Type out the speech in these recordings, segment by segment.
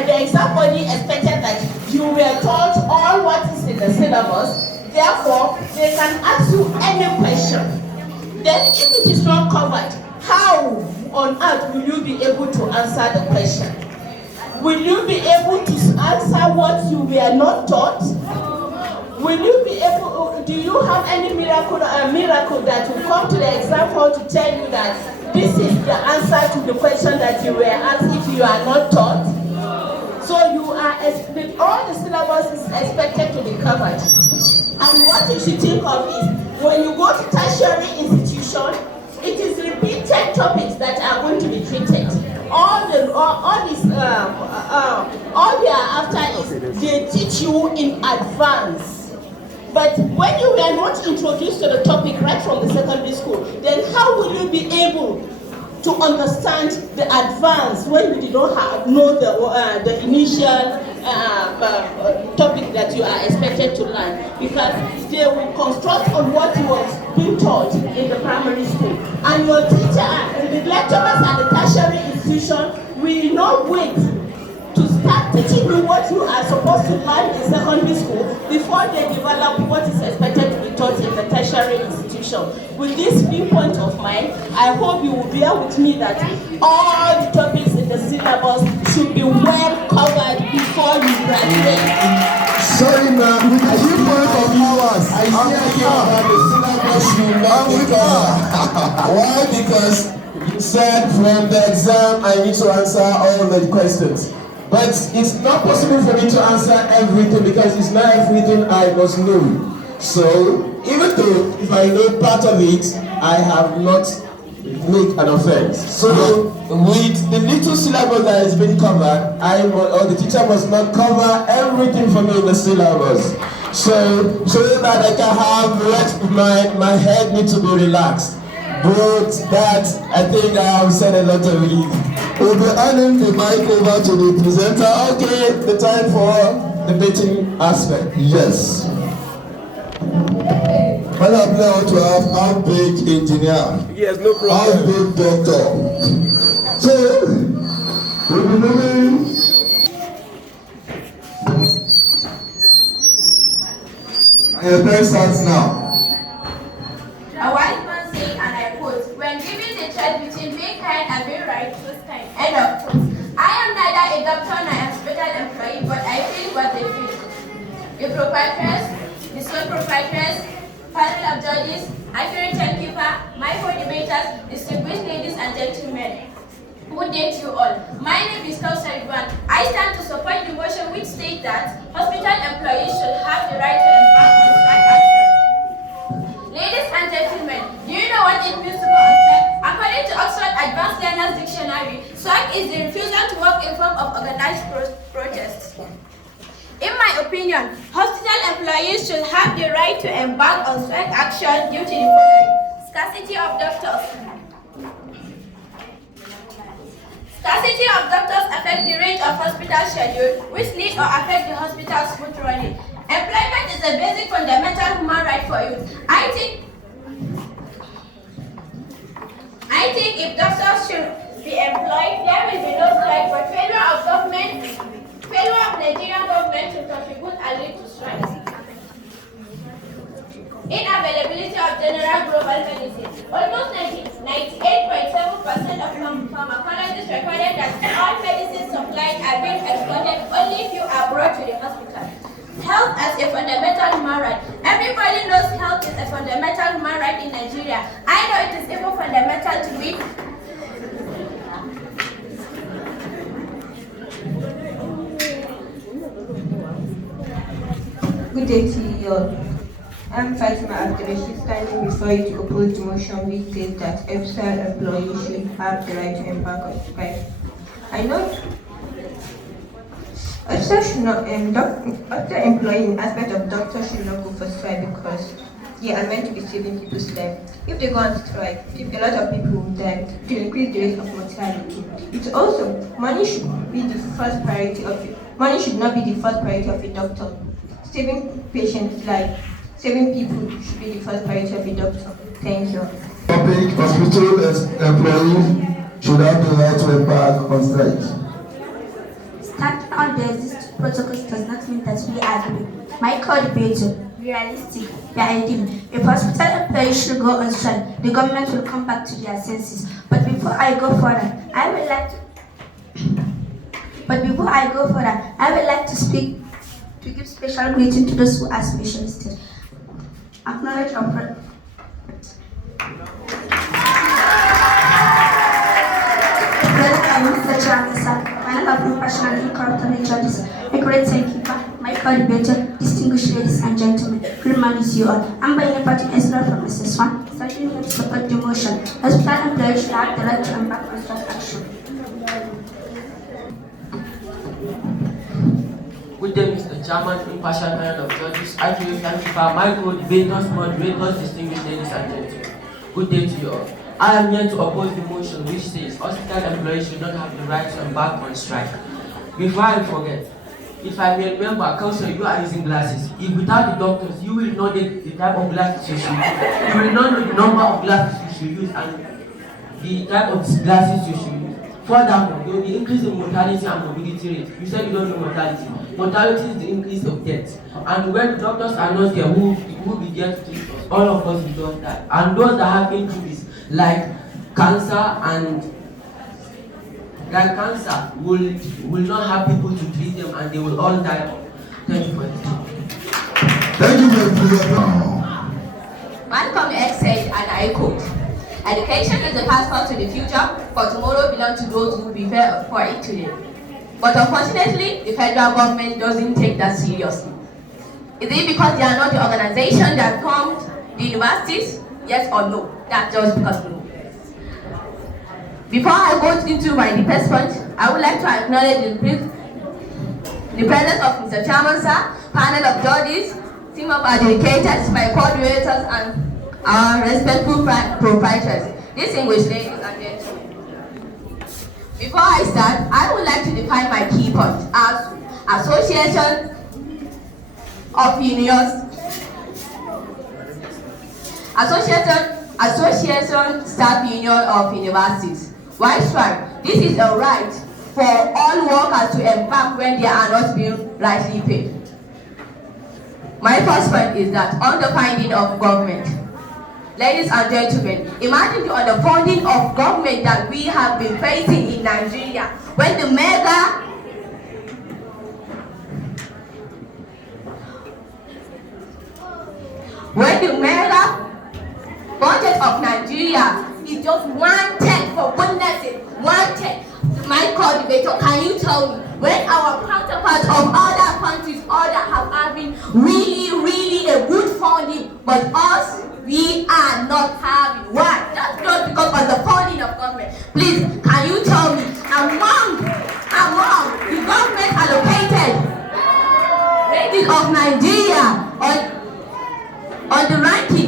the exam body expected that you were taught all what is in the syllabus. Therefore, they can ask you any question. Then, if it is not covered, how on earth will you be able to answer the question? Will you be able to answer what you were not taught? Will you be able? Do you have any miracle that will come to the exam hall to tell you that this is the answer to the question that you were asked if you are not taught? So you are all the syllabus is expected to be covered. And what you should think of is, when you go to tertiary institution, it is repeated topics that are going to be treated. All they are after is they teach you in advance. But when you were not introduced to the topic right from the secondary school, then how will you be able to understand the advance when you did not know the initial topic that you are expected to learn? Because they will construct on what was being taught in the primary school. And your teacher, the lecturers at the tertiary institution will not wait to start teaching you what you are supposed to learn in secondary school before they develop what is expected to be taught in the tertiary institution. With this viewpoint of mine, I hope you will bear with me that all the topics in the syllabus should be well covered before you graduate. Sorry, ma'am, with the viewpoint of yours, I hear that the syllabus should not be covered. Why? Because you said from the exam I need to answer all the questions. But it's not possible for me to answer everything because it's not everything I must know. So, even though if I know part of it, I have not made an offense. So, with the little syllabus that has been covered, or the teacher must not cover everything for me in the syllabus. So that I can have rest, my head needs to be relaxed. But that, I think I have said a lot of it. We'll be handing the mic over to the presenter. Okay, the time for the debating aspect. Yes. When I want to have how big engineer, yes, no problem. how big doctor. So, we'll be moving. And your time starts now. A wise man saying, and I quote, when given the choice between being kind and being right, choose kind. End of quote. I am neither a doctor nor a hospital employee, but I feel what they feel. The proprietress, the sole proprietress, panel of judges, accurate timekeeper, my co-debaters, distinguished ladies and gentlemen. Good day to you all. My name is Kausar Ivan. I stand to support the motion which states that hospital employees should have the right to embark on strike action. Ladies and gentlemen, do you know what it means to go on strike? According to Oxford Advanced Learners Dictionary, strike is the refusal to work in form of organized protest. In my opinion, hospital employees should have the right to embark on strike action due to the following: scarcity of doctors. Scarcity of doctors affect the range of hospital schedule, which lead or affect the hospital's smooth running. Employment is a basic fundamental human right for youth. I think if doctors should be employed, there will be no strike, but failure of Nigerian government to contribute and lead to strikes. Inavailability of general global medicine. Almost 98.7% of pharmacologists recorded that all medicines supplied are being exploited, only few are brought to the hospital. Health as a fundamental human right. Everybody knows health is a fundamental human right in Nigeria. I know it is even fundamental to me. Good day to you all. I'm Fatima Abdulaziz, standing before you to oppose the motion which says that hospital employees should have the right to embark on strike. I know hospital employees in aspect of doctors should not go for strike because they are meant to be saving people's lives. If they go on strike, a lot of people will die to increase the rate of mortality. It's also, money should not be the first priority of a doctor. Saving patients' lives, saving people should be the first priority of a doctor. Thank you. Public hospital employees should have the right to embark on strike. Starting on the existing protocols does not mean that we are doing. My co-debater, realistic, the ideal. If hospital employees should go on strike, the government will come back to their senses. But before I go further, I would like to speak to give special greeting to those who are specialists. Acknowledge our Mr. Chairman, sir, panel of professional and corporate judges, a great timekeeper, my co-debater, distinguished ladies and gentlemen, good morning to you all. I'm by Fatima Esra from SS1, starting here to support the motion. Hospital employees should have the right to embark on such action. Good day, Mr. Chairman, impartial panel of judges, IBM timekeeper, my co-debaters, moderators, distinguished ladies and gentlemen. Good day to you all. I am here to oppose the motion which says hospital employees should not have the right to embark on strike. Before I forget, if I may remember, Council, you are using glasses. If without the doctors, you will know the type of glasses you should use. You will not know the number of glasses you should use and the type of glasses you should use. Furthermore, there will be increase in mortality and morbidity rate. You said you don't know mortality. Mortality is the increase of death. And when the doctors are not there, who will be there to treat us? All of us will don't die. And those that have injuries like cancer will not have people to treat them and they will all die. Thank you for this. Thank you very much. Malcolm X said, and I quote, "Education is the passport to the future, for tomorrow belongs to those who prepare for it today." But unfortunately, the federal government doesn't take that seriously. Is it because they are not the organization that formed the universities? Yes or no? That's just because no. Before I go into my deepest point, I would like to acknowledge the presence of Mr. Chairman, sir, panel of judges, team of educators, my coordinators, and our respectful proprietors, distinguished ladies and gentlemen. Before I start, I would like to define my key points as Association of Unions, Association Staff Union of Universities. Why strike? This is a right for all workers to embark when they are not being rightly paid. My first point is that underfunding of government. Ladies and gentlemen, imagine the underfunding of government that we have been facing in Nigeria when the mega budget of Nigeria is just 1/10, for goodness sake, 1/10. My co-debater, can you tell me when our counterparts of other countries have having really a good funding, but us, we are not having? Why? That's just because of the funding of government. Please, can you tell me among the government allocated rating of Nigeria on the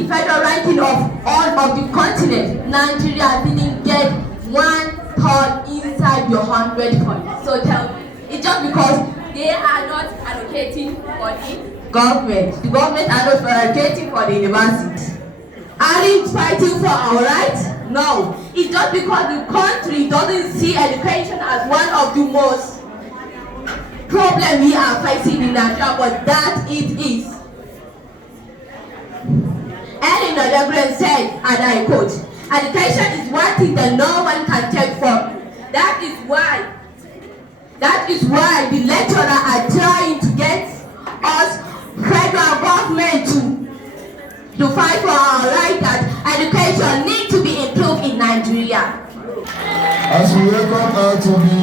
federal ranking of all of the continent, Nigeria didn't get 1/3 inside your 100 points. So tell me, it's just because they are not allocating for the government. The government are not allocating for the universities. Are we fighting for our rights? No. It's just because the country doesn't see education as one of the most problems we are facing in Nigeria, but that it is. Eleanor Degren said, and I quote, "Education is one thing that no one can take from. That is why the lecturer are trying to get us federal government to fight for our right that education needs to be improved in Nigeria." As we welcome her to be